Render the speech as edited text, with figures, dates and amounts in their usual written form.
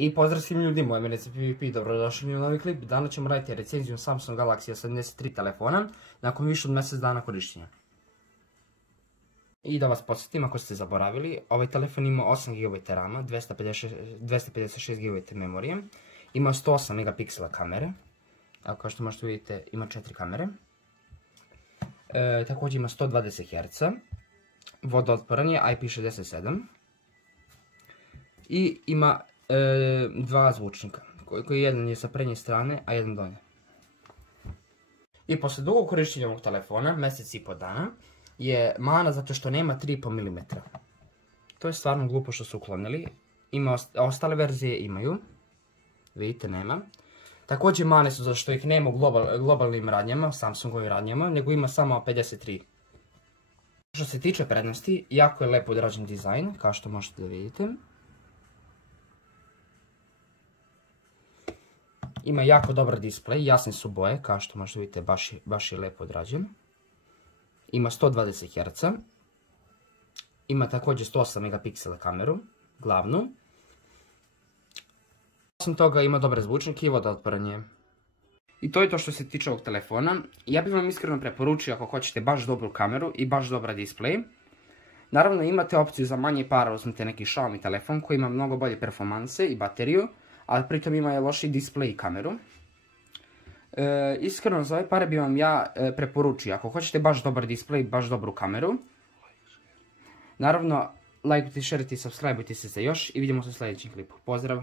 I pozdrav svim ljudima, moje ime je PvP, dobrodošli u novi klip. Danas ćemo raditi recenziju Samsung Galaxy S73 telefona nakon više od mjesec dana korištenja. I da vas podsjetim, ako ste zaboravili, ovaj telefon ima 8 GB RAM, 256 GB memorije, ima 108 megapiksela kamere, evo kao što možete vidjeti ima 4 kamere, također ima 120 Hz, vodootporan je IP67 i ima dva zvučnika, koji jedan je sa prednje strane, a jedan donje. I posle dugog korištenja ovog telefona, mjesec i po dana, je mana zato što nema 3,5 mm. To je stvarno glupo što su uklonili. Ostale verzije imaju. Vidite, nema. Također mane su zato što ih nema u globalnim radnjama, Samsungovim radnjama, nego ima samo 53. Što se tiče prednosti, jako je lepo odrađen dizajn, kao što možete da vidite. Ima jako dobar displej, jasne su boje, kao što možete vidjeti, baš je lepo odrađen. Ima 120 Hz. Ima također 108 megapiksela kameru, glavnu. Osim toga ima dobre zvučnike i vodootporan je. I to je to što se tiče ovog telefona. Ja bih vam iskreno preporučio ako hoćete baš dobru kameru i baš dobar displej. Naravno imate opciju za manje para, uzmite neki Xiaomi telefon koji ima mnogo bolje performanse i bateriju, ali pritom ima je loši displej i kameru. Iskreno za ove pare bi vam ja preporučio, ako hoćete baš dobar displej, baš dobru kameru. Naravno, lajkujte, šerite i subscribeujte se za još i vidimo se u sljedećem klipu. Pozdrav!